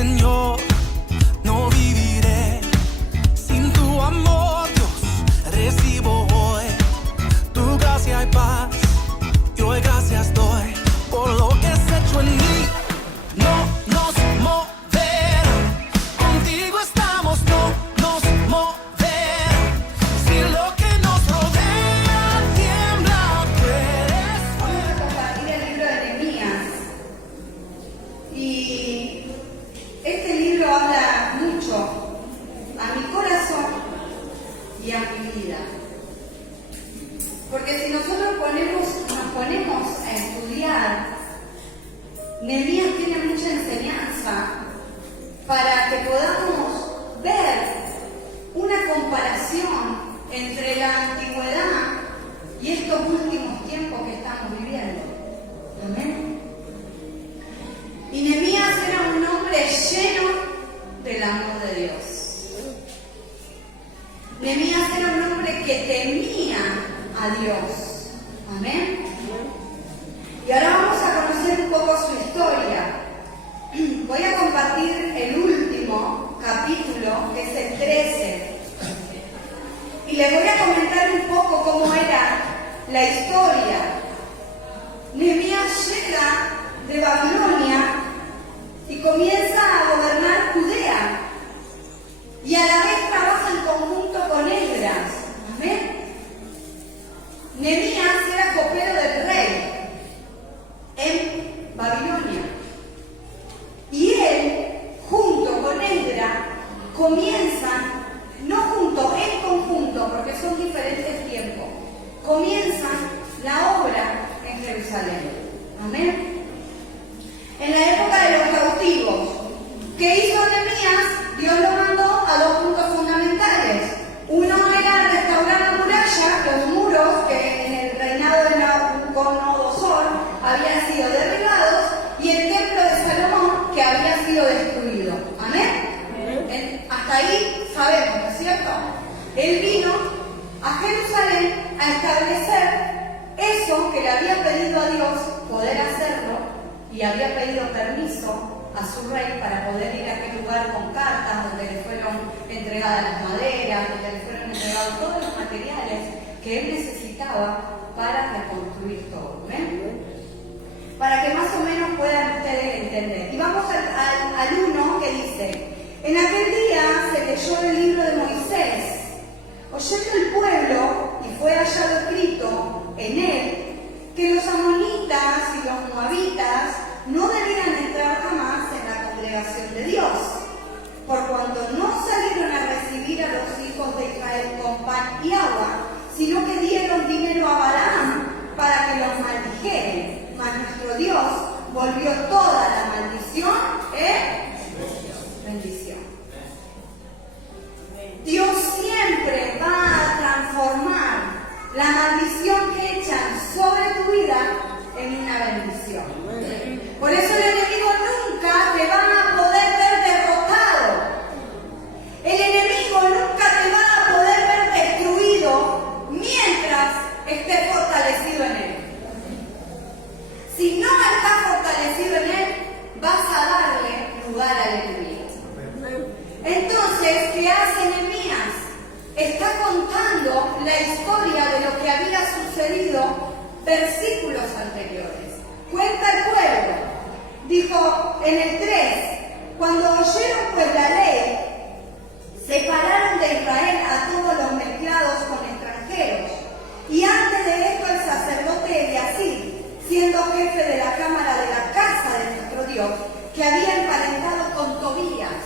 Señor, no viviré sin tu amor, Dios. Recibo hoy tu gracia y paz, y hoy gracias doy por lo que has hecho en mí. No nos moverán, contigo estamos, no nos moverán. Si lo que nos rodea tiembla, tú eres fuerte. Vamos a compartir el libro de Nehemías. Y este libro habla mucho a mi corazón y a mi vida. Porque si nosotros nos ponemos a estudiar, Nehemías tiene mucha enseñanza para que podamos ver una comparación entre la antigüedad y estos últimos tiempos que estamos viviendo. Amén. Y Nehemías era un hombre lleno del amor de Dios. Nehemías era un hombre que temía a Dios. Amén. Y ahora vamos a conocer un poco su historia. Voy a compartir el último capítulo, que es el 13. Y les voy a comentar un poco cómo era la historia. Nehemías llega de Babilonia y comienza a gobernar Judea. Y a la vez trabaja en conjunto con Esdras. Amén. Nehemías era copero del rey en Babilonia. Y él, junto con Esdras, comienzan, no juntos, en conjunto, porque son diferentes tiempos, comienzan la obra en Jerusalén. Amén. En la época de los cautivos, ¿qué hizo Nehemías? Dios lo mandó a dos puntos fundamentales. Uno era restaurar la muralla, los muros que en el reinado de Nabucodonosor habían sido derribados, y el templo de Salomón que había sido destruido. Amén. Hasta ahí sabemos, ¿no es cierto? Él vino a Jerusalén a establecer eso que le había pedido a Dios poder hacerlo, y había pedido permiso a su rey para poder ir a aquel lugar con cartas donde le fueron entregadas las maderas, donde le fueron entregados todos los materiales que él necesitaba para reconstruir todo. ¿Ven? Para que más o menos puedan ustedes entender. Y vamos al 1 que dice: en aquel día se leyó el libro de Moisés. Oyendo el pueblo, y fue hallado escrito en él, que los amonitas y los moabitas no debían entrar jamás en la congregación de Dios, por cuanto no salieron a recibir a los hijos de Israel con pan y agua, sino que dieron dinero a Balaam para que los maldijeren. Mas nuestro Dios volvió toda la maldición en bendición. Dios siempre va a transformar la maldición que echan sobre tu vida en una bendición. Por eso el enemigo nunca te va a poder ver derrotado. El enemigo nunca te va a poder ver destruido mientras estés fortalecido en él. Si no estás fortalecido en él, vas a darle lugar al enemigo. Entonces, ¿qué hace Nehemías? Está contando la historia de lo que había sucedido versículos anteriores. Cuenta el pueblo. Dijo en el 3: cuando oyeron pues la ley, separaron de Israel a todos los mezclados con extranjeros. Y antes de esto el sacerdote Eliasib, siendo jefe de la cámara de la casa de nuestro Dios, que había emparentado con Tobías.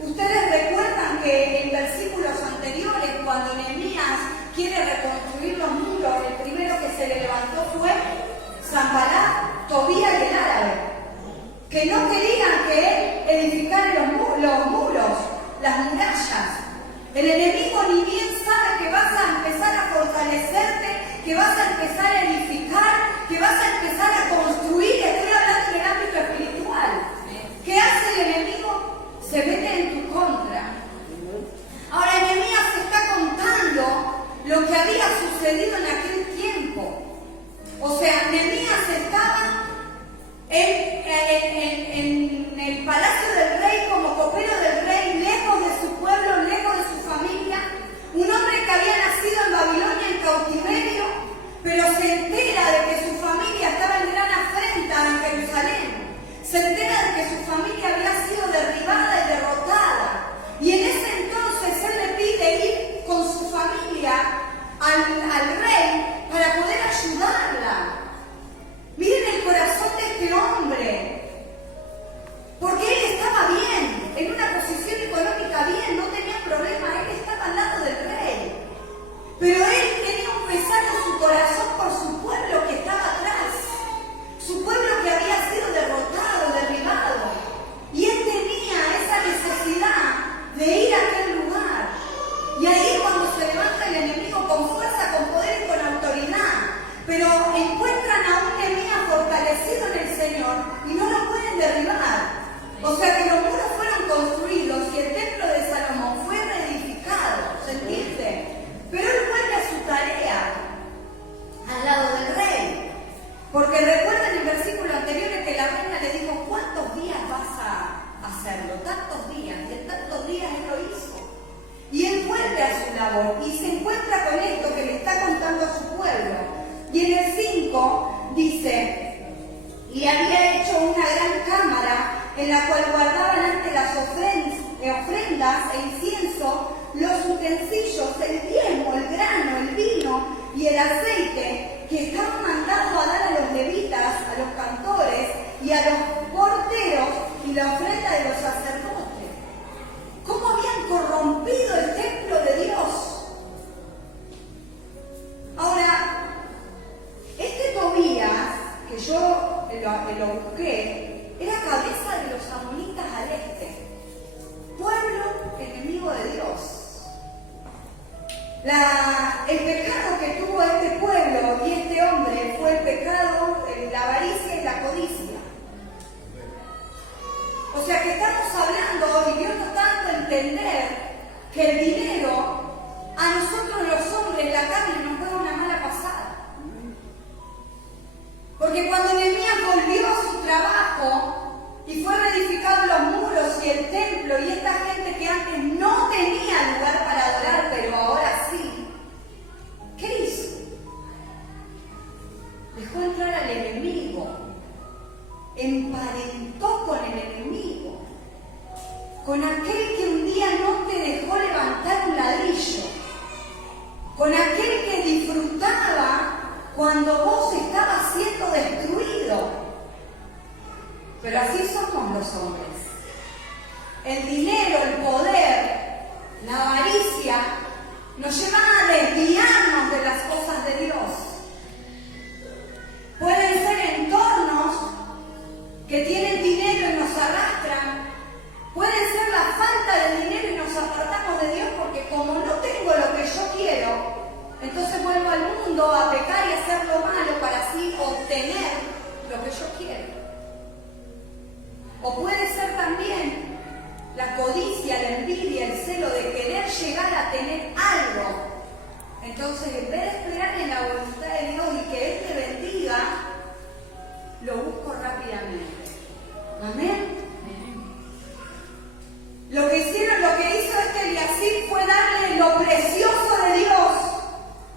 Ustedes recuerdan que en versículos anteriores, cuando Nehemías quiere reconstruir los muros, el primero que se le levantó fue Sanballat, Tobías y el árabe, que no querían que él edificara los muros, las murallas. El enemigo ni bien sabe que vas a empezar a fortalecerte, que vas a empezar a edificar, que vas a empezar a construir. Estoy hablando en el ámbito espiritual. ¿Qué hace el enemigo? Se mete en tu contra. Ahora Nehemías está contando lo que había sucedido en aquel tiempo. O sea, Nehemías estaba en el palacio del rey fortalecido en el Señor y no lo pueden derribar. O sea que los muros fueron construidos y el templo de Salomón fue reedificado, ¿se entiende? Pero él vuelve a su tarea al lado del rey. Porque recuerden el versículo anterior que la reina le dijo, ¿cuántos días vas a hacerlo? Tantos días. Y en tantos días él lo hizo. Y él vuelve a su labor y se encuentra con esto que le está contando a su pueblo. Y en el 5 dice, y había hecho una gran cámara en la cual guardaban ante las ofrendas e incienso, los utensilios, el diezmo, el grano, el vino y el aceite que estaban mandados a dar a los levitas, a los cantores y a los porteros y la ofrenda de los sacerdotes. ¿Cómo habían corrompido el templo de Dios? Ahora, este Tobías, que yo lo busqué, era cabeza de los amonitas al este, pueblo enemigo de Dios. El pecado que tuvo este pueblo y este hombre fue el pecado, la avaricia y la codicia. O sea que estamos hablando, y Dios nos está dando a entender que el dinero a nosotros los hombres, la carne, nos juega una mala pasada. Porque cuando Nehemías volvió a su trabajo y fue reedificado los muros y el templo, y esta gente que antes no tenía lugar para adorar, pero ahora sí, ¿qué hizo? Dejó entrar al enemigo, emparentó con el enemigo, con aquel que un día no te dejó levantar un ladrillo, con aquel que disfrutaba cuando vos estabas siendo destruido. Pero así somos los hombres. El dinero, el poder, la avaricia nos llevan a desviarnos de las cosas de Dios. Pueden ser entornos que tienen dinero y nos arrastran. Pueden ser la falta de dinero y nos apartamos de Dios porque como no tengo lo que yo quiero, entonces vuelvo al mundo a pecar y a hacer lo malo para así obtener lo que yo quiero. O puede ser también la codicia, la envidia, el celo de querer llegar a tener algo. Entonces, en vez de esperar en la voluntad de Dios y que Él te bendiga, lo busco rápidamente. Amén. Lo que hizo este Eliasib fue darle lo precioso de Dios,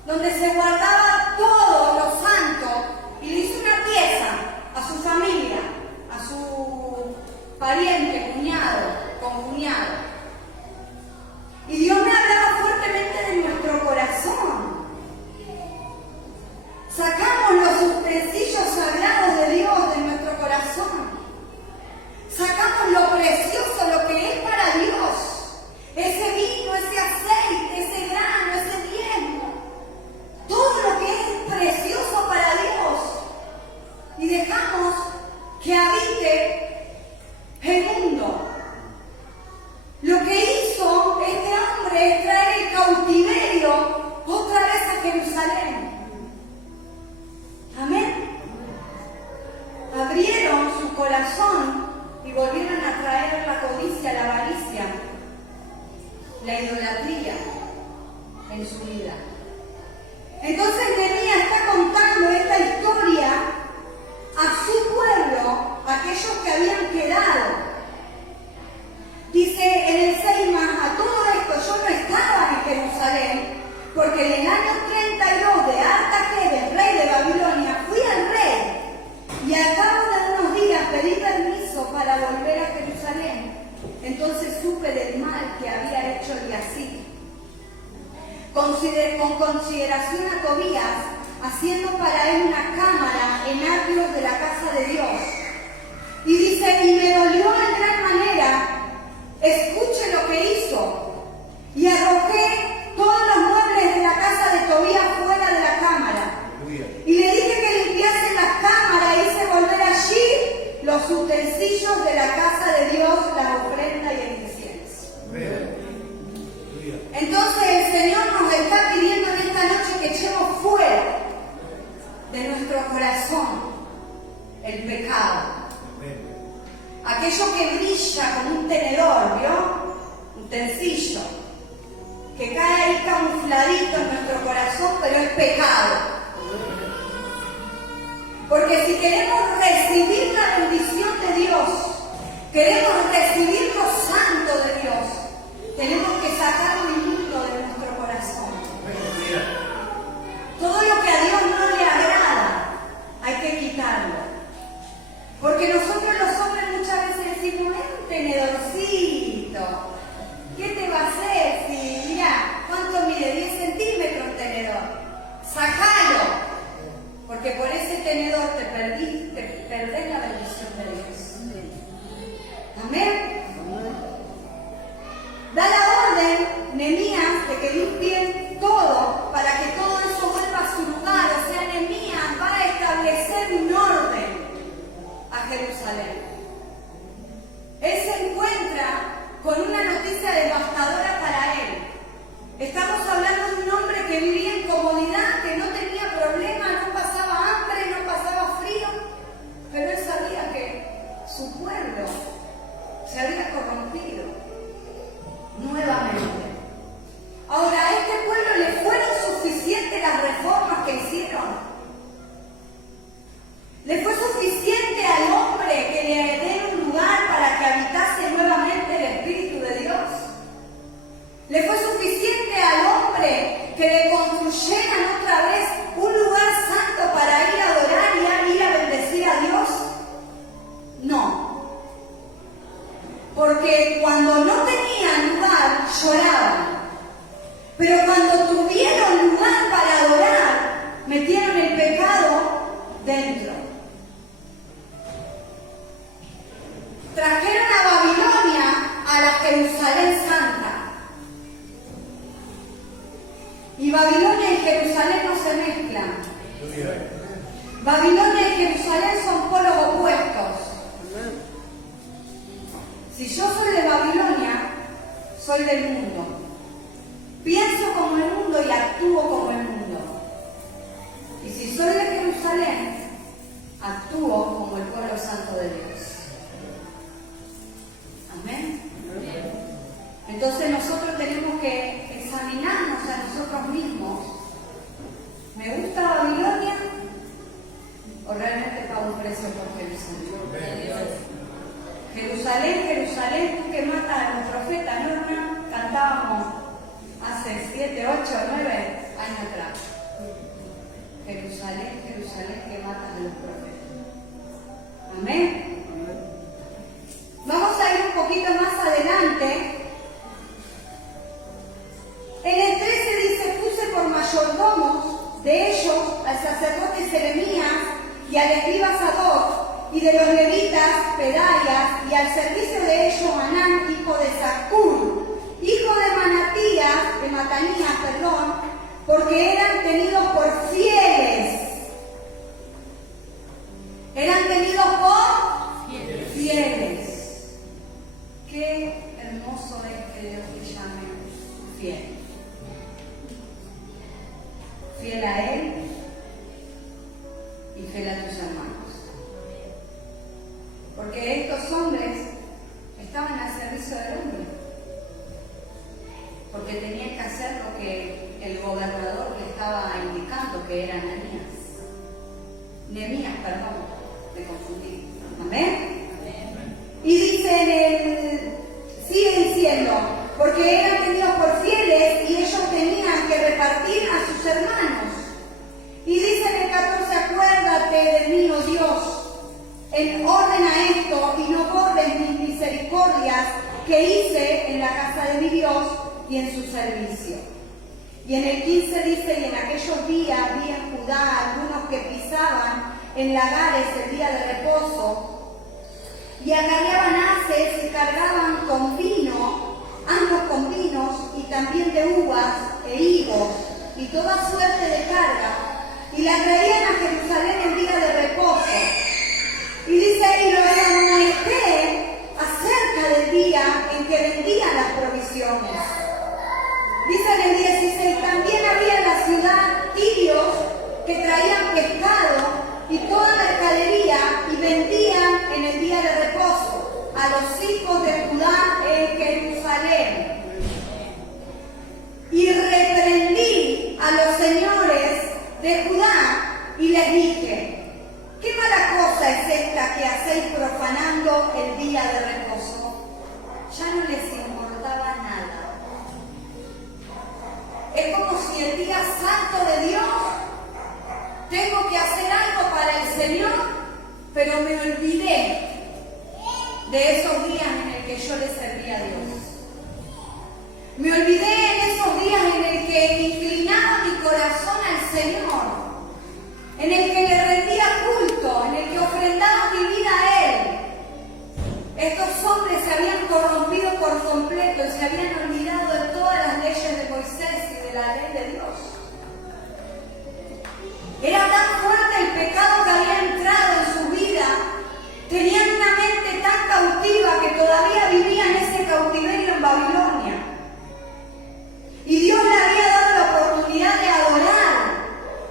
donde se guardaba todo lo santo, y le hizo una pieza a su familia, a su pariente, concuñado. Y Dios me hablaba fuertemente de nuestro corazón. Sacamos los utensilios sagrados de Dios de nuestro corazón. Sacamos lo precioso, lo que es para Dios. Ese vino, ese aceite, ese grano, ese diezmo. Todo lo que es precioso para Dios. Y dejamos que habite el mundo. Lo que hizo este hombre es traer el cautiverio otra vez a Jerusalén. Amén. Abrieron su corazón y volvieron a traer la codicia, la avaricia, la idolatría en su vida. Entonces Nehemías está contando esta historia a su pueblo, a aquellos que habían quedado. Dice en el 6 más, a todo esto yo no estaba en Jerusalén, porque en el año 32 de Artajerjes, rey de Babilonia, fui al rey, y al cabo de unos días pedí permiso para volver a Jerusalén. Entonces supe del mal que había hecho Eliasib, con consideración a Tobías, haciendo para él una cámara en atrios de la casa de Dios. Y dice, y me dolió en gran manera. Escuche lo que hizo. Y arrojé todos los muebles de la casa de Tobías fuera de la cámara. Y le dije que limpiase la cámara e hice volver allí los utensilios de la casa de Dios, la ofrenda y el incienso. Entonces el Señor nos está pidiendo en esta noche que echemos fuera de nuestro corazón el pecado. Aquello que brilla como un tenedor, ¿vio? Un tensillo, que cae ahí camufladito en nuestro corazón, pero es pecado. Porque si queremos recibir la bendición de Dios, queremos recibir lo santo de Dios, tenemos que sacar lo inmundo de nuestro corazón. Todo lo que a Dios no le agrada, hay que quitarlo. Porque nosotros los hombres muchas veces decimos, es un tenedorcito. ¿Qué te va a hacer si, mira, cuánto mide? 10 centímetros un tenedor. ¡Sácalo! Porque por ese tenedor te perdés la bendición de Dios. ¿Amén? Da la orden, Nehemías, de que limpien todo para que todo eso vuelva a su lugar. O sea, Nehemías va a establecer un orden a Jerusalén. Él se encuentra con una noticia devastadora para él. Estamos hablando de un hombre que vivía en comodidad, que no tenía problema, no pasaba hambre, no pasaba frío, pero él sabía que su pueblo se había corrompido nuevamente. Ahora, a este pueblo le fueron suficientes las reformas que hicieron. ¿Le fue suficiente al hombre que le den un lugar para que habitase nuevamente el Espíritu de Dios? ¿Le fue suficiente al hombre que le construyeran otra vez un lugar santo para ir a adorar y ir a bendecir a Dios? No. Porque cuando no tenían lugar, lloraban. Pero cuando tuvieron lugar para adorar, metieron el pecado dentro. Trajeron a Babilonia a la Jerusalén Santa. Y Babilonia y Jerusalén no se mezclan. Babilonia y Jerusalén son polos opuestos. Si yo soy de Babilonia, soy del mundo. Pienso como el mundo y actúo como el mundo. Y si soy de Jerusalén, actúo como el pueblo santo de Dios. Amén. Entonces nosotros tenemos que examinarnos a nosotros mismos. ¿Me gusta Babilonia? ¿O realmente pago un precio por Jerusalén? Jerusalén, Jerusalén, tú que matas a los profetas, ¿no, hermano? Cantábamos hace 7, 8, 9 años atrás. Jerusalén, Jerusalén, que matas a los profetas. Amén. Vamos a ir un poquito más adelante. En el 13 dice, puse por mayordomos de ellos al sacerdote Jeremías y al escriba Sadoc, y de los levitas Pedaias, y al servicio de ellos Hanán, hijo de Zacur, hijo de Matanías, porque eran tenidos por fieles. Eran tenidos por fieles. Qué hermoso es que Dios te llame fiel. Fiel a Él y fiel a tus hermanos. Porque estos hombres estaban al servicio del hombre. Porque tenían que hacer lo que el gobernador le estaba indicando, que era Nehemías, perdón, me confundí. Amén. Y dice sigue diciendo, porque eran tenidos por fieles y ellos tenían que repartir a sus hermanos. Y dice en el 14, acuérdate de mí, oh Dios, en orden a esto y no borres mis misericordias que hice en la casa de mi Dios y en su servicio. Y en el 15 dice, y en aquellos días vi en Judá algunos que pisaban en lagares el día de reposo, y acarreaban haces y cargaban con vino, ambos con vinos, y también de uvas e higos, y toda suerte de carga, y la traían a Jerusalén en día de reposo. Y dice, y los amonesté acerca del día en que vendían las provisiones. Dice en el 16, también había en la ciudad tirios que traían pescado y toda mercadería y y vendían en el día de reposo a los hijos de Judá en Jerusalén. Y reprendí a los señores de Judá y les dije: ¿qué mala cosa es esta que hacéis profanando el día de reposo? Ya no les importaba nada. Es como si el día santo de Dios tengo que hacer algo para el Señor, pero me olvidé de esos días en el que yo le servía a Dios. Me olvidé en esos días en el que inclinaba mi corazón al Señor, en el que le rendía culto, en el que ofrendaba mi vida a Él. Estos hombres se habían corrompido por completo y se habían olvidado de todas las leyes de Moisés y de la ley de Dios. Era tan fuerte el pecado que había entrado en su vida, tenían una mente tan cautiva que todavía vivían ese cautiverio en Babilonia. Y Dios le había dado la oportunidad de adorar,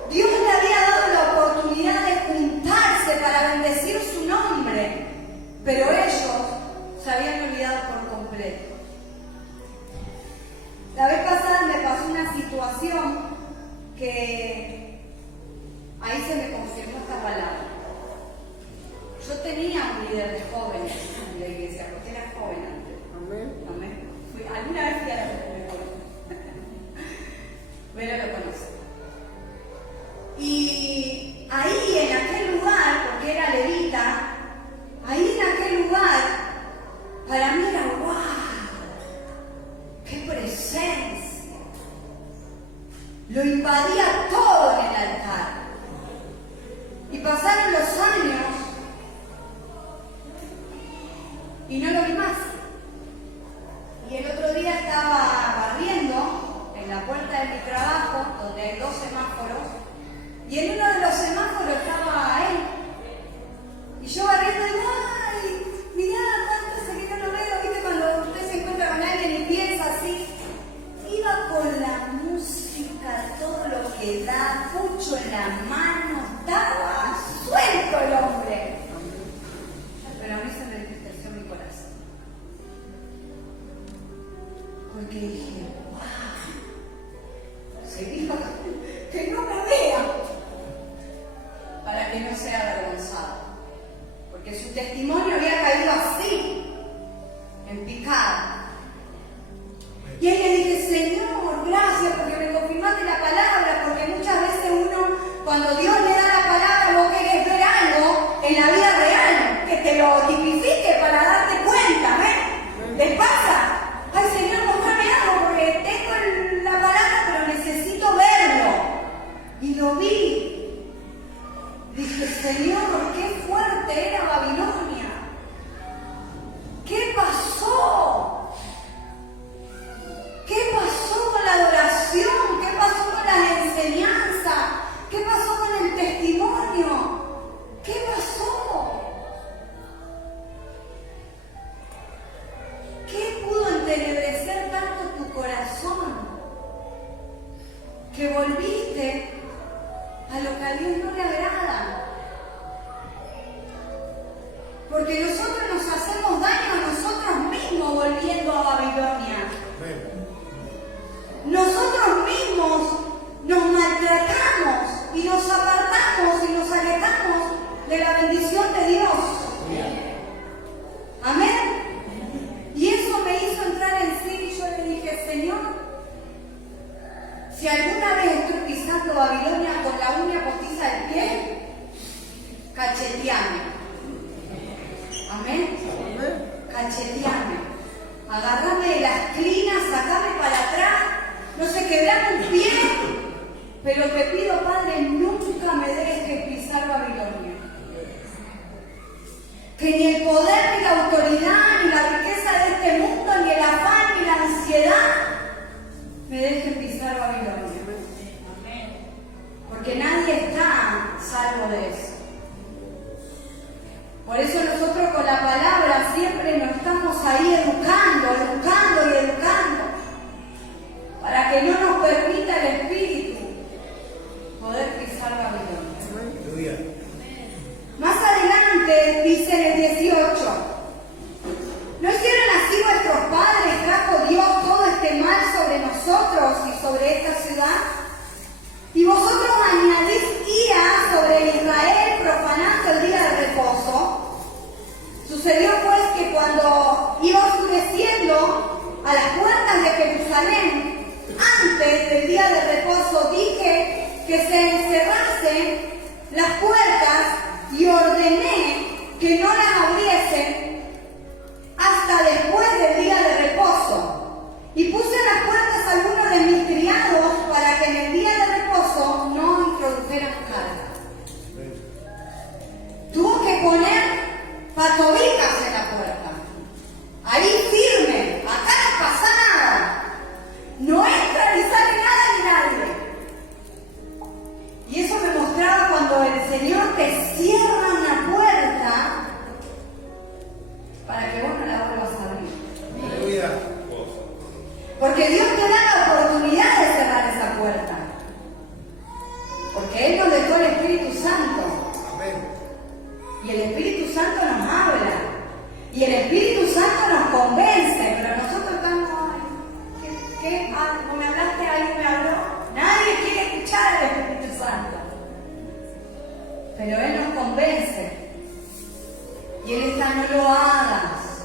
Dios le había dado la oportunidad de juntarse para bendecir su nombre, pero ellos se habían olvidado por completo. La vez pasada me pasó una situación que ahí se me confirmó esta palabra. Yo tenía un líder de jóvenes en la iglesia, porque era joven antes. Amén. Alguna vez fui a la Velo lo conoce. Y ahí en aquel lugar, porque era levita, ahí en aquel lugar, para mí era ¡guau! ¡Qué presencia! Lo invadía todo en el altar. Y pasaron los años y no lo vi más. Y el otro día estaba barriendo en la puerta de mi trabajo, donde hay 2 semáforos, y en uno de los semáforos estaba él. Y yo barriendo digo: ¡ay! Mirá, tanto hace que no lo veo. ¿Viste cuando usted se encuentra con alguien y piensa así? Iba con la música, todo lo que da, pucho en la mano, estaba suelto el hombre. Pero a mí se me entristeció mi corazón. Porque dije: se dijo que no me vea para que no sea avergonzado, porque su testimonio había caído así, en picado. Y ahí le dije: Señor, gracias porque me confirmaste la palabra, porque muchas veces uno, cuando Dios le da la palabra, vos querés ver algo en la vida real, que te lo tipifique para darte cuenta, ¿ves? ¿Les pasa? Ay, Señor, mostrame algo porque tengo la palabra, pero necesito verlo. Y lo vi. Dije: Señor, qué fuerte era Babilonia. ¿Qué pasó? ¿Qué pasó con la adoración? ¿Qué pasó con las enseñanzas? ¿Qué pasó con el testimonio? ¿Qué pasó? ¿Qué pudo entenebrecer tanto tu corazón que volviste a lo que a Dios no le agrada? Porque nosotros nos hacemos daño a nosotros mismos volviendo a Babilonia. Nosotros mismos nos maltratamos y nos apartamos y nos alejamos de la bendición de Dios. Amén. Y eso me hizo entrar en sí y yo le dije: Señor, si alguna vez estoy pisando Babilonia con la uña postiza del pie, cacheteame. Amén. Cacheteame. Agarrame de las crinas, sacame para atrás. No sé, quebrame un pie, pero te pido, Padre, nunca me dejes pisar Babilonia. Que ni el poder, ni la autoridad, ni la riqueza de este mundo, ni el afán, ni la ansiedad me dejen pisar Babilonia. Porque nadie está salvo de eso. Por eso nosotros con la palabra siempre nos estamos ahí educando y educando, para que no nos permita el Espíritu poder pisar Babilonia. Más adelante iba oscureciendo a las puertas de Jerusalén, antes del día de reposo dije que se encerrasen las puertas y ordené que no las abriesen hasta después del día de reposo. Y puse en las puertas a algunos de mis criados para que en el día de reposo no introdujeran carga. Tuvo que poner patobicas en la puerta. Ahí firme, acá no pasa nada. No entra ni sale nada ni nadie. Y eso me mostraba cuando el Señor te cierra una puerta para que vos no la vuelvas a abrir. Aleluya. Porque Dios te da la oportunidad de cerrar esa puerta. Porque Él nos dejó el Espíritu Santo. Amén. Y el Espíritu Santo nos habla. Y el Espíritu Santo nos convence. Pero nosotros estamos, ¿qué? Ah, ¿no me hablaste? ¿Alguien me habló? Nadie quiere escuchar al Espíritu Santo. Pero Él nos convence. Y Él está, no lo hagas.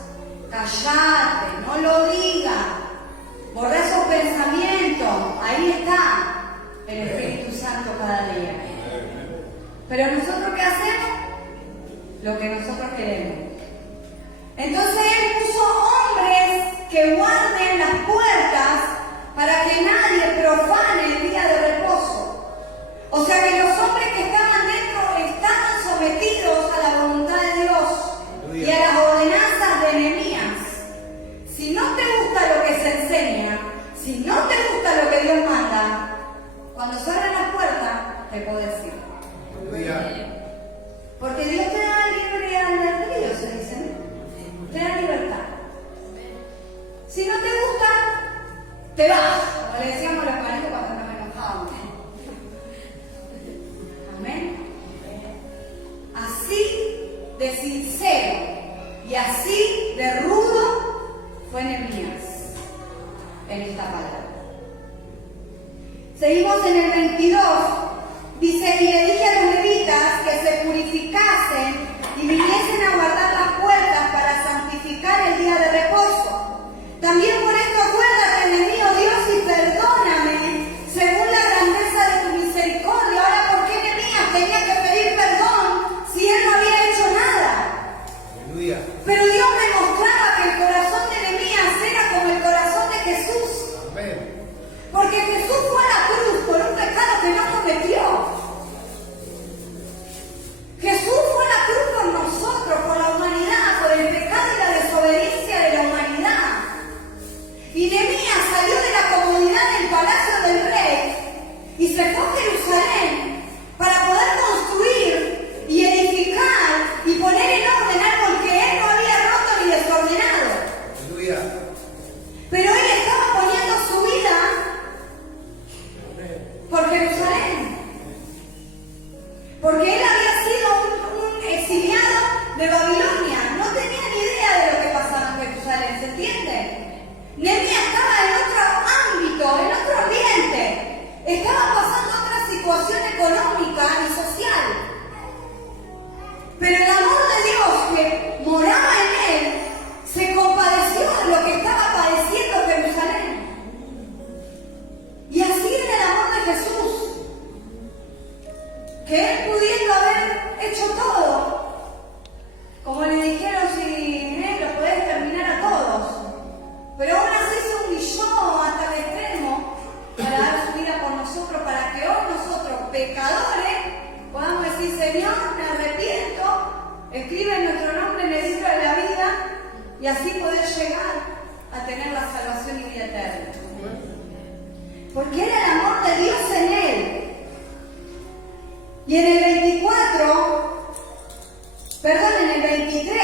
Callate, no lo digas. Borra esos pensamientos. Ahí está el Espíritu Santo cada día. Pero nosotros, ¿qué hacemos? Lo que nosotros queremos. Entonces Él puso hombres que guarden las puertas para que nadie profane el día de reposo. O sea que los hombres que estaban dentro estaban sometidos a la voluntad de Dios y a las ordenanzas de Nehemías. Si no te gusta lo que se enseña, si no te gusta lo que Dios manda, cuando se abren las puertas, te podés ir. Porque Dios te da libre albedrío, se dice, ¿no? Te da libertad. Si no te gusta, te vas, como le decíamos a los maridos cuando nos enojábamos. Amén. Así de sincero y así de rudo fue Nehemías en esta palabra. Seguimos en el 22. Dice, y le dije a los levitas que se purificasen y viniesen a guardar las puertas para santificar el día de reposo. También por esto acuérdate de mí, oh Dios, y perdóname según la grandeza de tu misericordia. Ahora, ¿por qué Nehemías tenía que pedir perdón si él no había hecho nada? Aleluya. Pero Dios me mostraba que el corazón de Nehemías era como el corazón de Jesús. Amén. Porque Jesús fue a la cruz por un pecado que no cometió. Jesús fue a la cruz por nosotros, por la humanidad, por el pecado y la desobediencia de la humanidad. Y Nehemías salió de la comodidad del palacio del rey y se fue a Jerusalén para poder construir y edificar y poner en orden algo que él no había roto ni desordenado. Aleluya. Pero él estaba poniendo su vida por Jerusalén. Porque él había sido un exiliado de Babilonia. No tenía ni idea de lo que pasaba en Jerusalén, ¿se entiende? Nehemías estaba en otro ámbito, en otro ambiente. Estaba pasando otra situación económica y social. Pero el amor de Dios que moraba en él se compadeció de lo que estaba padeciendo Jerusalén. Y así era el amor de Jesús. Que él pudiendo haber hecho todo, como le dijeron, si lo podés terminar a todos, pero aún así se humilló hasta el extremo para dar su vida por nosotros, para que hoy nosotros, pecadores, podamos decir, Señor, me arrepiento, escribe nuestro nombre en el libro de la vida y así poder llegar a tener la salvación y vida eterna. Porque era el amor de Dios en él. Y en el 23,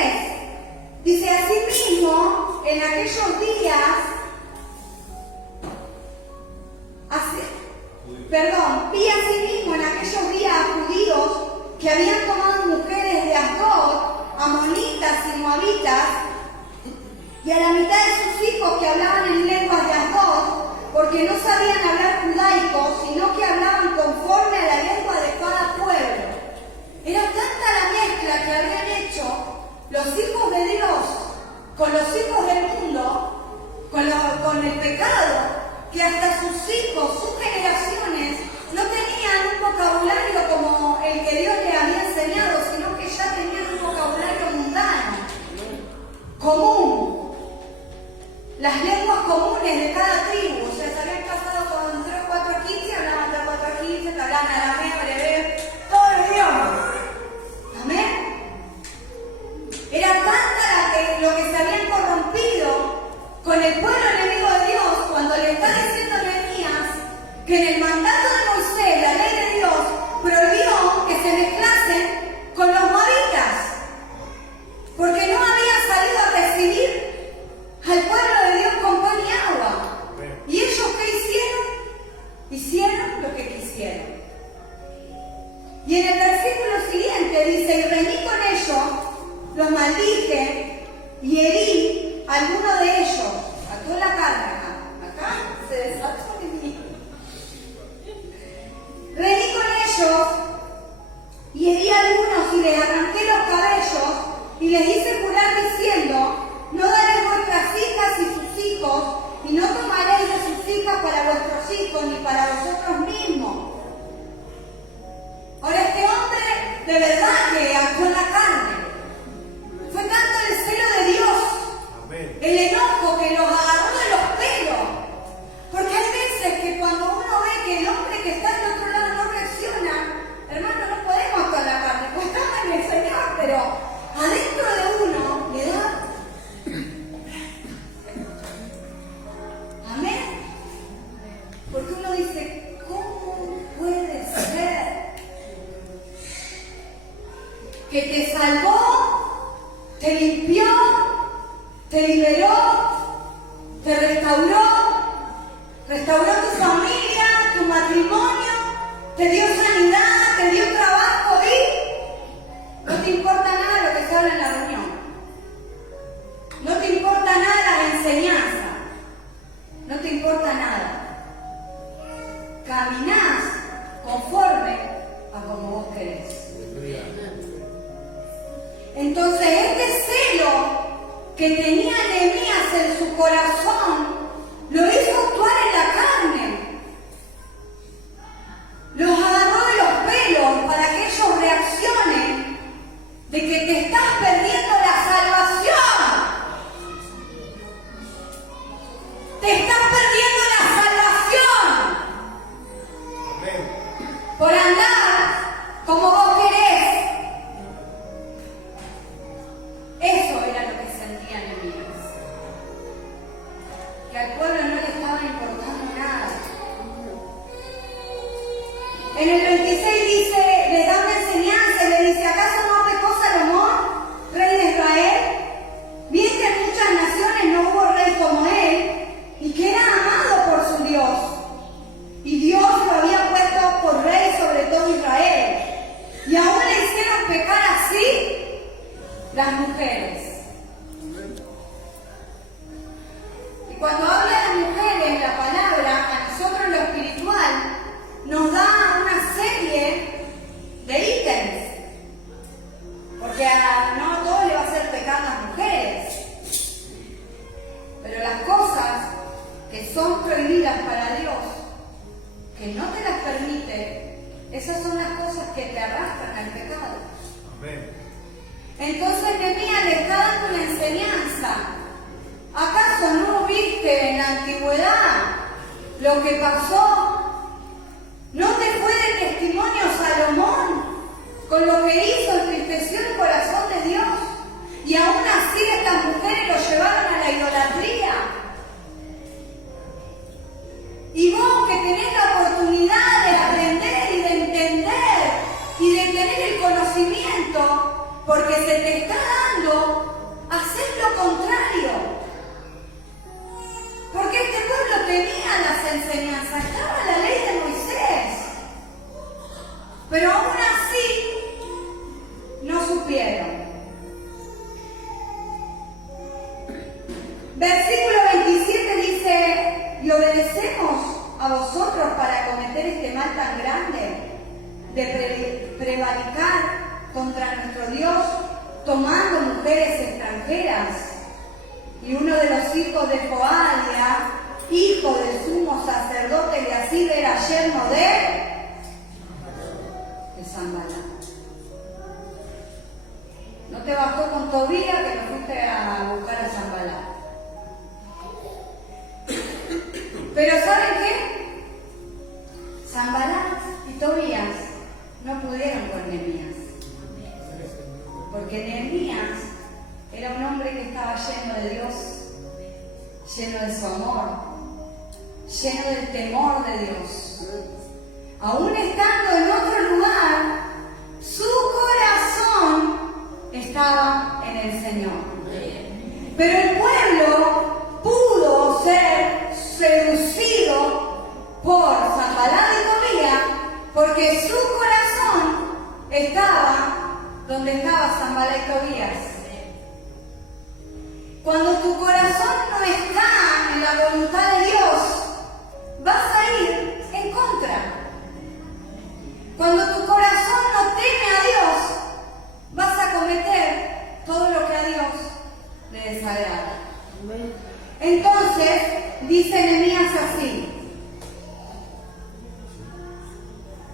dice, asimismo, en aquellos días, vi asimismo en aquellos días judíos que habían tomado mujeres de Asdod, amonitas y moabitas, y a la mitad de sus hijos que hablaban en lenguas de Asdod, porque no sabían hablar judaico, sino que hablaban conforme a la lengua de cada pueblo. Era tanta la mezcla que habían hecho los hijos de Dios con los hijos del mundo, con el pecado, que hasta sus hijos, sus generaciones, no tenían un vocabulario como el que Dios les había enseñado, sino que ya tenían un vocabulario mundano, común. Las lenguas comunes de cada tribu, o sea, se habían casado con 3 o 4 egipcios, hablaban 3 o 4 egipcios, que hablaban arameo, hebreo, todos los idiomas. Amén. Era tanta lo que se habían corrompido con el pueblo enemigo de Dios, cuando le está diciendo a Nehemías que en el mandato de Moisés, la ley de Dios, prohibió que se mezclasen con los moabitas, porque no habían salido a recibir al pueblo de Dios con pan y agua. ¿Y ellos qué hicieron? Hicieron lo que quisieron. Y en el versículo siguiente dice: y reñí con ellos, los maldije y herí a alguno de ellos. A toda la carne acá se desató en mí. Reñí con ellos y herí a algunos y les arranqué los cabellos y les hice jurar diciendo: no daréis vuestras hijas y sus hijos, y no tomaréis de sus hijas para vuestros hijos ni para vosotros mismos. Ahora, este hombre de verdad que actuó en la carne. Fue tanto el celo de Dios, amén, el enojo que los agarró de los pelos. Porque hay veces que cuando uno ve que el hombre que está del otro lado no reacciona, hermano, no podemos actuar en la carne, pues estamos en el Señor, pero adentro de uno le da. Amén. Porque uno dice: ¿cómo puede ser que te salvó, te limpió, te liberó, te restauró tu familia, tu matrimonio, te dio sanidad, te dio trabajo y no te importa nada lo que se habla en la reunión? No te importa nada la enseñanza, no te importa nada. Caminás conforme a como vos querés. Entonces, este celo que tenía Nehemías en su corazón lo hizo actuar en la carne. Los agarró de los pelos para que ellos reaccionen de que te estás perdiendo la salvación. Te estás perdiendo la salvación. Amén. Por andar como vos querés. Eso era lo que sentía Nehemías. Que al pueblo no le estaba importando nada. En el 26 dice, le da una enseñanza y le dice: ¿acaso no pecó Salomón, rey de Israel? Bien que en muchas naciones no hubo rey como él, y que era amado por su Dios. Y Dios lo había puesto por rey sobre todo Israel. Y aún le hicieron pecar así las mujeres. Y cuando habla de mujeres, la palabra, a nosotros en lo espiritual, nos da una serie de ítems. Porque no a todos le va a hacer pecar las mujeres. Pero las cosas que son prohibidas para Dios, que no te las permite, esas son las cosas que te arrastran al pecado. Amén. Entonces Nehemías le está dando una enseñanza. ¿Acaso no viste en la antigüedad lo que pasó? ¿No te fue de testimonio Salomón con lo que hizo, entristeció el corazón de Dios? Y aún así estas mujeres lo llevaron a la idolatría. Y vos que tenés la oportunidad de aprender y de entender y de tener el conocimiento, porque se te está dando, hacer lo contrario. Porque este pueblo tenía las enseñanzas, estaba la ley de Moisés, pero aún así no supieron. Versículo 27 dice: y obedecemos a vosotros para cometer este mal tan grande de prevaricar contra nuestro Dios, tomando mujeres extranjeras. Y uno de los hijos de Joadia, hijo del sumo sacerdote Eliasib, era yerno de Sanbalat. No te bastó con Tobías que lo fuiste a buscar a Sanbalat. Pero ¿saben qué? Sanbalat y Tobías no pudieron con Nehemías. Porque Nehemías era un hombre que estaba lleno de Dios, lleno de su amor, lleno del temor de Dios. Aún estando en otro lugar, su corazón estaba en el Señor. Pero el pueblo pudo ser seducido por Sanbalat y Tobías porque su corazón estaba donde estaba Sanbalat y Tobías. Cuando tu corazón no está en la voluntad de Dios, vas a ir en contra. Cuando tu corazón no teme a Dios, vas a cometer todo lo que a Dios le desagrada. Entonces, dice Nehemías así.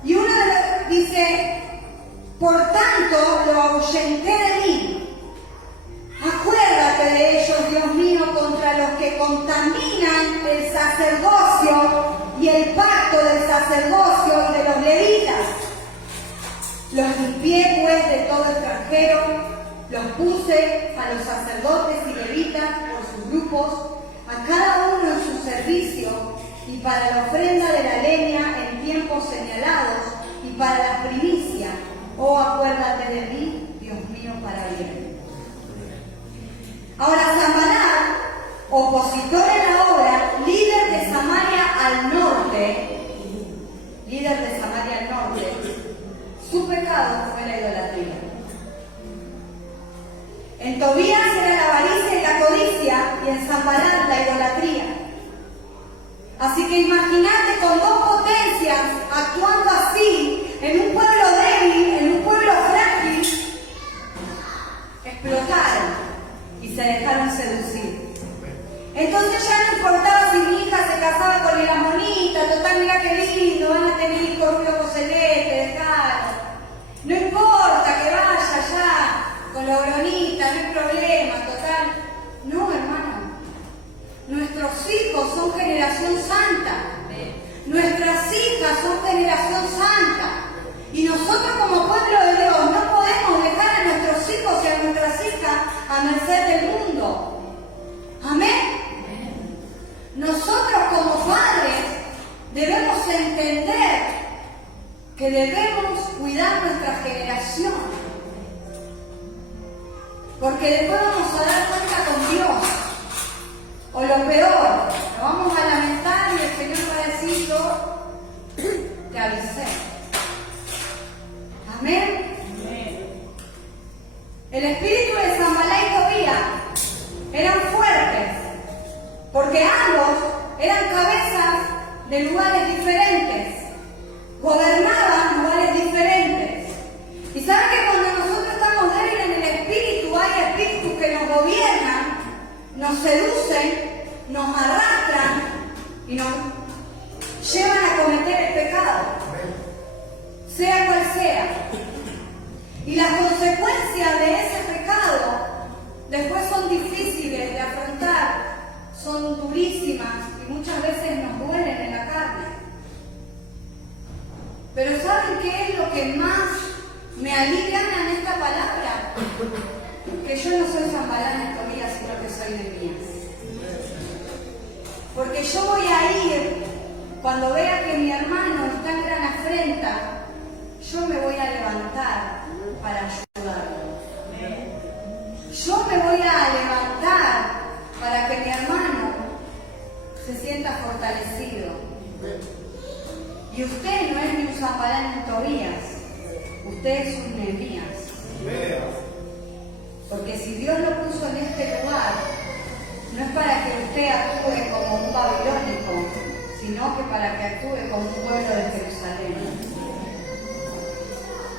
Y uno dice, por tanto lo ahuyenté de mí. Acuérdate de ellos, Dios mío, contra los que contaminan el sacerdocio y el pacto del sacerdocio y de los levitas. Los limpié pues de todo extranjero, los puse a los sacerdotes y levitas por sus grupos, a cada uno en su servicio, y para la ofrenda de la leña en tiempos señalados, y para la primicia. Oh, acuérdate de mí, Dios mío, para bien. Ahora Sanbalat, opositor en la obra, líder de Samaria al norte, su pecado fue la idolatría. En Tobías era la avaricia y la codicia, y en Sanbalat la idolatría. Así que imagínate con dos potencias actuando así, en un pueblo débil, en un pueblo frágil, explotaron y se dejaron seducir. Entonces ya no importaba si mi hija se casaba con el amonita, total, mira qué lindo, van a tener hijos rubios celeste, dejalo. No importa que vaya allá con la oronita, no hay problema, total. No, hermano. Nuestros hijos son generación santa. Nuestras hijas son generación santa. Y nosotros como pueblo de Dios no podemos dejar a nuestros hijos y a nuestras hijas a merced del mundo. Amén. Nosotros como padres debemos entender que debemos cuidar nuestra generación. Porque después vamos a dar cuenta con Dios. O lo peor, nos vamos a lamentar y el Señor va a decir, yo te avisé. Amén. El espíritu de Sanbalat y Tobías eran fuertes, porque ambos eran cabezas de lugares diferentes, gobernaban lugares diferentes. Y saben que cuando nosotros estamos débiles en el espíritu, hay espíritus que nos gobiernan, nos seducen, nos arrastran y nos llevan a cometer el pecado, sea cual sea. Y las consecuencias de ese pecado después son difíciles de afrontar, son durísimas y muchas veces nos duelen en la carne. Pero ¿saben qué es lo que más me aliviana en esta palabra? Que yo no soy Sanbalat ni Tobías, sino que soy Nehemías. Porque yo voy a ir, cuando vea que mi hermano está en gran afrenta, yo me voy a levantar para ayudarlo. Yo me voy a levantar para que mi hermano se sienta fortalecido. Y usted no es ni un Sanbalat ni un Tobías, usted es un Nehemías. Porque si Dios lo puso en este lugar, no es para que usted actúe como un babilónico, sino que para que actúe como un pueblo de Jerusalén.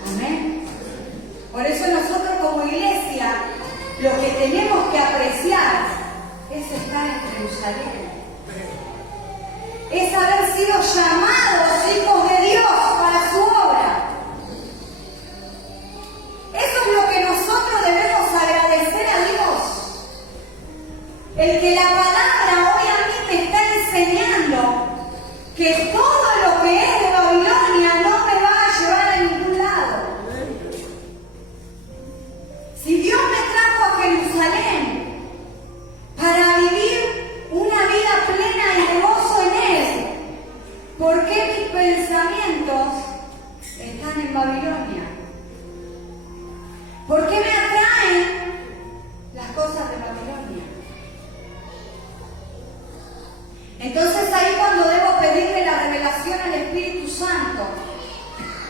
Amén. Por eso nosotros como iglesia, lo que tenemos que apreciar es estar en Jerusalén. Es haber sido llamados hijos de Dios para su obra. Eso es lo que nosotros debemos agradecer a Dios. El que la palabra hoy a mí me está enseñando que todo lo que es de Babilonia no me va a llevar a ningún lado. Si Dios me trajo a Jerusalén para vivir una vida plena y de gozo en Él, ¿por qué mis pensamientos están en Babilonia? ¿Por qué me atraen las cosas de Babilonia? Entonces ahí cuando debo pedirle la revelación al Espíritu Santo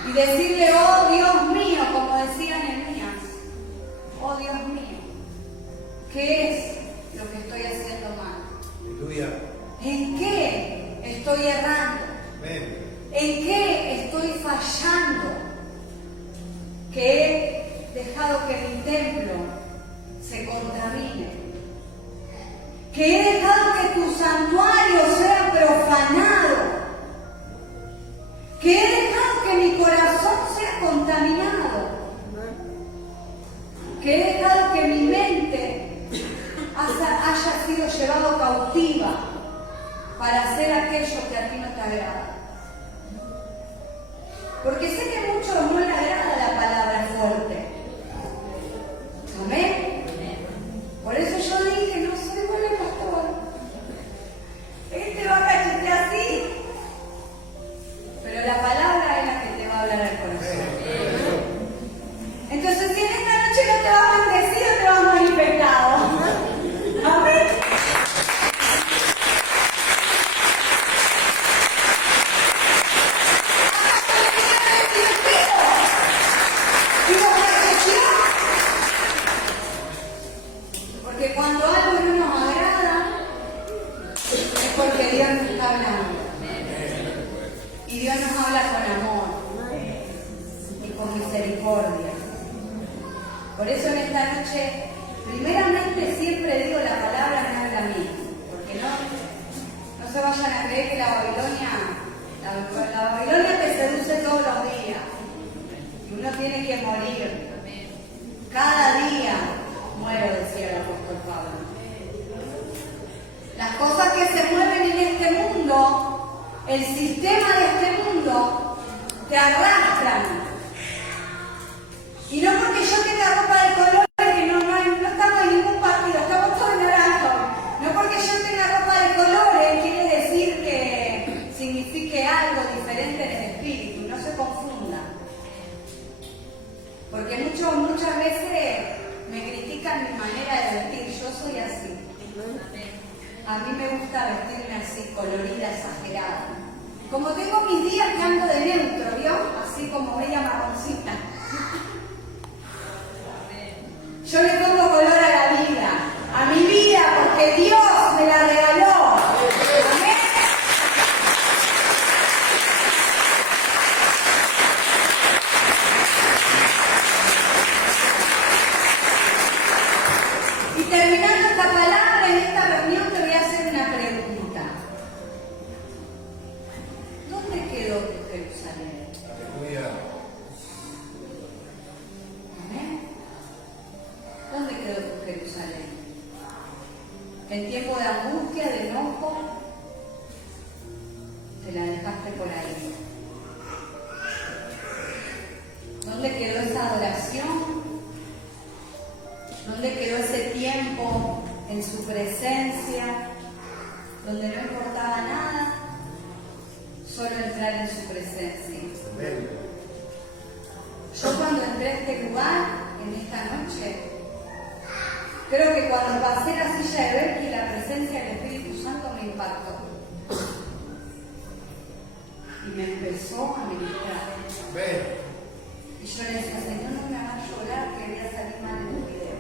y decirle, oh Dios mío, como decía Nehemías, oh Dios mío, ¿qué es lo que estoy haciendo mal? Aleluya. ¿En qué estoy errando? Amén. ¿En qué estoy fallando? Que he dejado que mi templo se contamine. Que he dejado que tu santuario sea profanado. Que he dejado que mi corazón sea contaminado. Que he dejado que mi mente haya sido llevado cautiva para hacer aquello que a ti no te agrada. Porque sé que a muchos no le agrada la palabra fuerte. Amén. Por eso yo dije, no soy buena pastor. Este va a cachetear así. Pero la palabra es la que te va a hablar al corazón. Entonces, si en esta noche no te vas bendecido, te vas manifestado. Amén. Porque cuando algo no nos agrada, es porque Dios nos está hablando. Y Dios nos habla con amor y con misericordia. Por eso en esta noche, primeramente siempre digo la palabra no es la mía. Porque no se vayan a creer que la Babilonia te seduce todos los días. Y uno tiene que morir. Cada día muero, decía el apóstol Pablo. Las cosas que se mueven en este mundo, el sistema de este mundo, te arrastran. Y no porque yo tenga ropa de colores, que no estamos en ningún partido, estamos todos en naranja. No porque yo tenga ropa de colores, quiere decir que signifique algo diferente en el espíritu. No se confunda. Porque muchas veces me critican mi manera de vestir. Yo soy así. A mí me gusta vestirme así, colorida, exagerada. Como tengo mis días que ando de neutro, ¿vio? Así como bella marroncita. Yo le pongo color a la vida, a mi vida, porque Dios me la regaló. Amén. Y terminando esta palabra, en esta reunión te voy a hacer una pregunta. ¿Dónde quedó tu Jerusalén? Aleluya. Amén. ¿Dónde quedó tu Jerusalén? En tiempo de angustia, de enojo, te la dejaste por ahí. ¿Dónde quedó esa adoración? ¿Dónde quedó ese tiempo en su presencia? Donde no importaba nada, solo entrar en su presencia. Amén. Yo cuando entré a este lugar, en esta noche, creo que cuando pasé la silla de Berky, la presencia del Espíritu Santo me impactó. Y me empezó a ministrar. Amén. Y yo le decía, Señor, no me hagas llorar, que voy a salir mal en el video.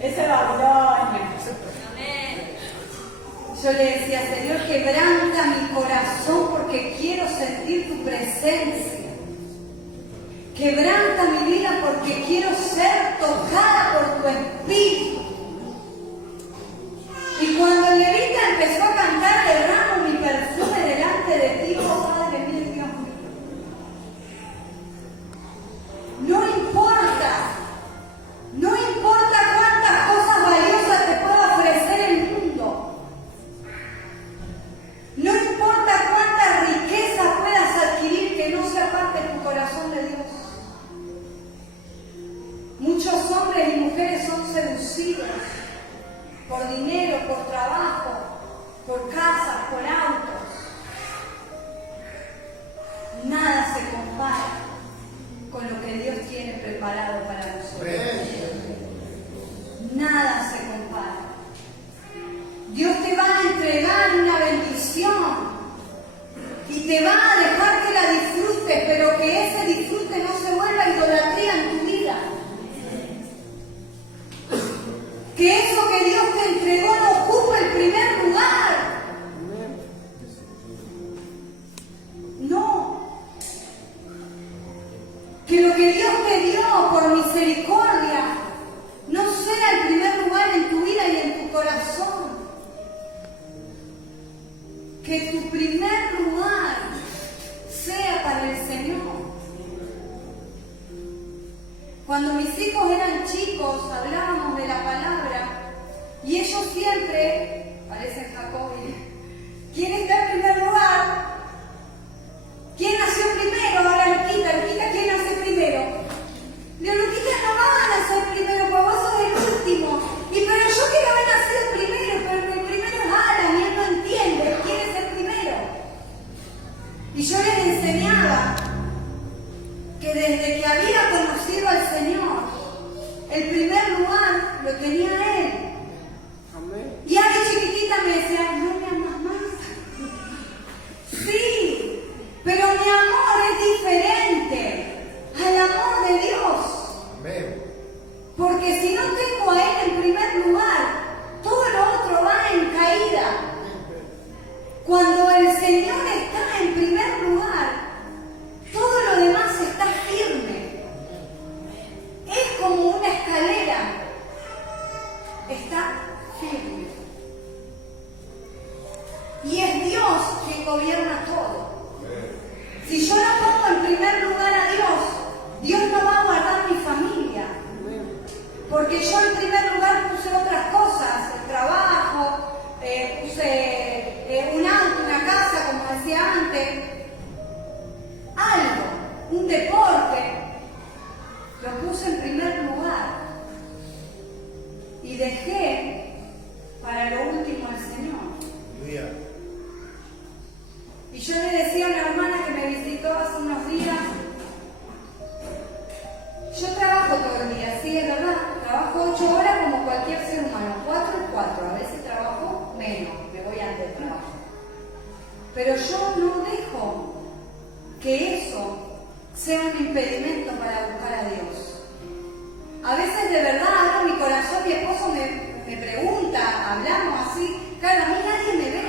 Ese es Babilonia. Yo le decía, Señor, quebranta mi corazón porque quiero sentir tu presencia. Quebranta mi vida porque quiero ser tocada por tu Espíritu. reconocidos por dinero, por trabajo, por casas, por autos. Nada se compara con lo que Dios tiene preparado para nosotros. Nada se compara. Dios te va a entregar una bendición y te va a dejar que la disfrutes, pero que ese disfrute no se vuelva idolatría en tu vida. Que eso que Dios te entregó no ocupe el primer lugar. No. Que lo que Dios te dio por misericordia no sea el primer lugar en tu vida y en tu corazón. Que tu primer lugar sea para el Señor. Cuando mis hijos eran chicos, hablábamos de la palabra y ellos siempre, parecen Jacob, ¿quién está en primer lugar? ¿Quién nació primero? Ahora Luquita, ¿quién nació primero? Los Luquitas no van a nacer primero, porque vos sos el último. Pero yo quiero haber nacido primero, pero el primero es Alan y él no entiende, quién es el primero. Y yo les enseñaba que desde que había conocido al Señor, el primer lugar lo tenía Él. Y Ari chiquitita me decía, ¿no me amas más? Sí, pero mi amor es diferente al amor de Dios. Amén. Porque si no tengo a Él en primer lugar, todo lo otro va en caída. Cuando el Señor está en primer lugar, todo lo demás está firme. Es como una escalera. Está firme. Y es Dios quien gobierna todo. Si yo no pongo en primer lugar a Dios, Dios no va a guardar mi familia. Porque yo en primer lugar puse otras cosas, el trabajo, puse un auto, una casa, como decía antes, algo, un deporte, lo puse en primer lugar y dejé para lo último al Señor. Aleluya. Y yo le decía a una hermana que me visitó hace unos días, yo trabajo todo el día, sí, es verdad, trabajo 8 horas como cualquier ser humano, 4 y 4, a veces trabajo menos, me voy antes del trabajo. Pero yo no dejo que eso sea un impedimento para buscar a Dios. A veces de verdad abro mi corazón, mi esposo me pregunta, hablamos así, claro, a mí nadie me ve.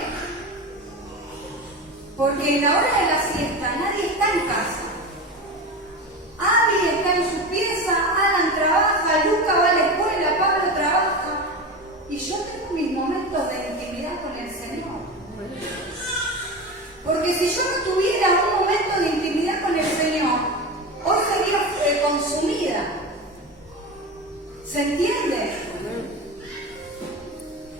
Porque en la hora de la siesta nadie está en casa. Abby está en su pieza, Alan trabaja, Luca va a la escuela, Pablo trabaja. Y yo tengo mis momentos de intimidad con el Señor. Porque si yo no tuviera un momento de intimidad con el Señor, hoy sería consumida. ¿Se entiende?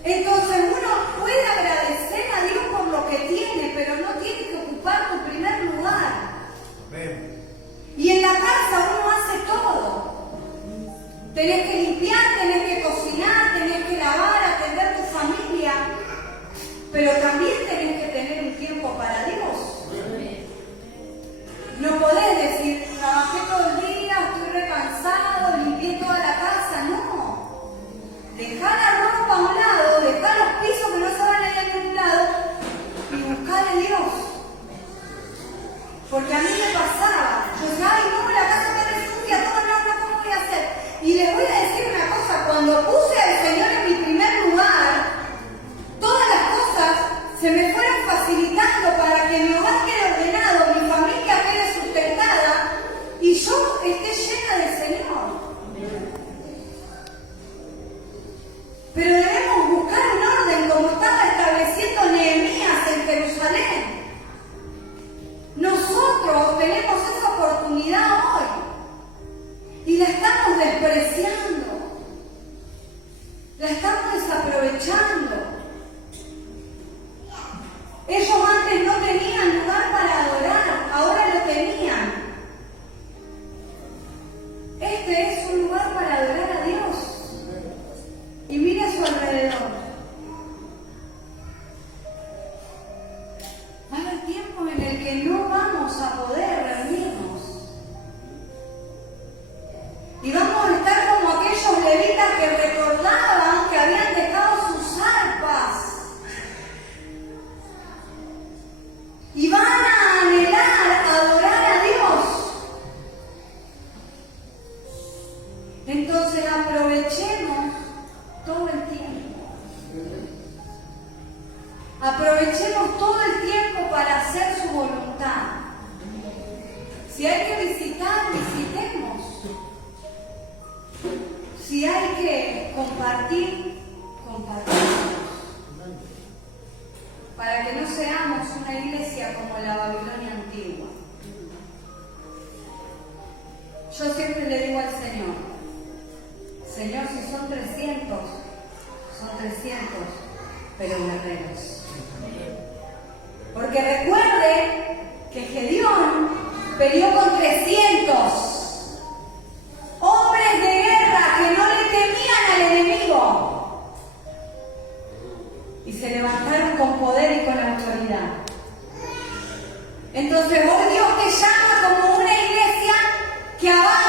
Entonces uno puede agradecer a Dios por lo que tiene, pero no tiene que ocupar tu primer lugar. Amén. Y en la casa uno hace todo. Tenés que limpiar, tenés que cocinar, tenés que lavar, atender tu familia. Pero también tenés que tener un tiempo para Dios. No podés decir, trabajé todo el día, estoy recansado, limpié toda la casa. No. Dejá la ropa a un lado, dejá los pisos que no se van a ir a ningún lado y buscá de Dios. Porque a mí me pasaba, yo decía, ay no, la casa me sucia, todo no, ¿cómo voy a hacer? Y les voy a decir una cosa, cuando puse al Señor en mi primer lugar, todas las cosas se me fueron facilitando para que mi hogar quede ordenado, mi familia quede sustentada y yo esté llena del Señor. Pero debemos buscar un orden como estaba estableciendo Nehemías en Jerusalén. Nosotros tenemos esa oportunidad hoy y la estamos despreciando, la estamos desaprovechando. Ellos antes no tenían lugar para adorar, ahora lo tenían. Este es un lugar para adorar a Dios. aprovechemos todo el tiempo para hacer su voluntad. Si hay que visitar, visitemos. Si hay que compartir, compartimos. Para que no seamos una iglesia como la Babilonia antigua. Yo siempre le digo al Señor, Señor, si son 300, son 300, pero guerreros. Porque recuerde que Gedeón peleó con 300 hombres de guerra que no le temían al enemigo. Y se levantaron con poder y con autoridad. Entonces hoy Dios te llama como una iglesia que avanza